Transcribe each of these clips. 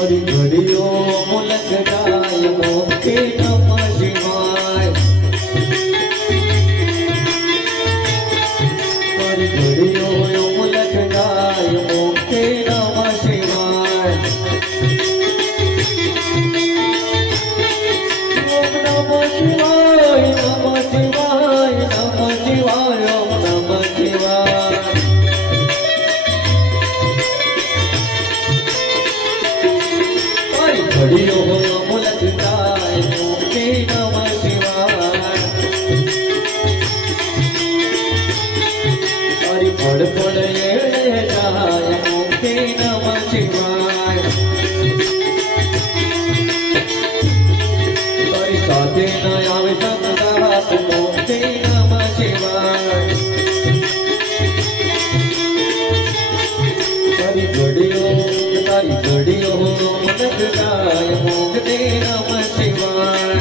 ઘડીઓ મુલક જાય મોક્ષે નમઃ શિવાય ઘડીઓ મુલક જાય મોક્ષે નમઃ શિવાય ઓમ નમઃ શિવાય નમઃ શિવાય નમઃ શિવાય ઓમ નમઃ શિવાય ઘડીઓ મુલક જાય મોક્ષે નમઃ શિવાય તારી ફળ ફળ એળે જાય મોક્ષે નમઃ શિવાય તારી સાથે ન આવે સંગાત મોક્ષે નમઃ શિવાય તારી ઘડીઓ મુલક જાય મોક્ષે નમઃ શિવાય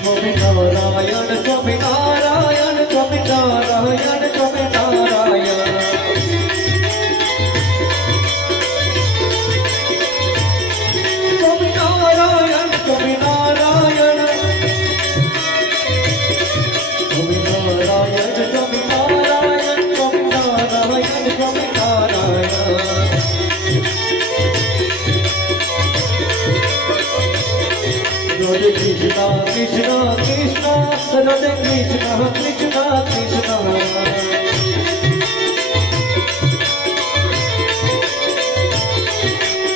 Narayana, Swami Narayana, Swami Narayana, Swami Narayana. Swami Narayana, Swami Narayana. Swami Narayana, Swami Narayana, Swami Narayana, Swami Narayana. Radhe Krishna, Krishna, Krishna, Radhe Krishna, Krishna, Krishna.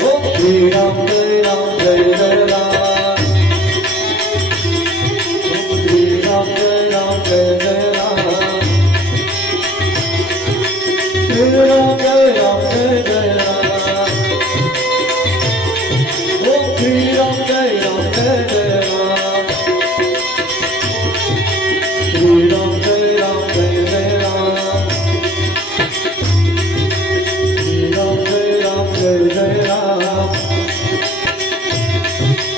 Om Shri Ram, Jai Ram, Jai Jai Ram. Om Shri Ram, Jai Ram, Jai Jai Ram. Shri Ram, Jai Ram, Jai Jai Ram. Om Shri Ram, Jai Ram, Jai Jai Ram. Shri Ram, Jai Ram, Jai Jai Ram. Shri Ram, Jai Ram, Jai Jai Ram.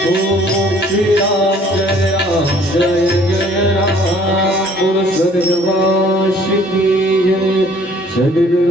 Om Shri Ram, Jai Ram, Jai Jai Ram. Bol Sadguru Ki Jai, Sadguru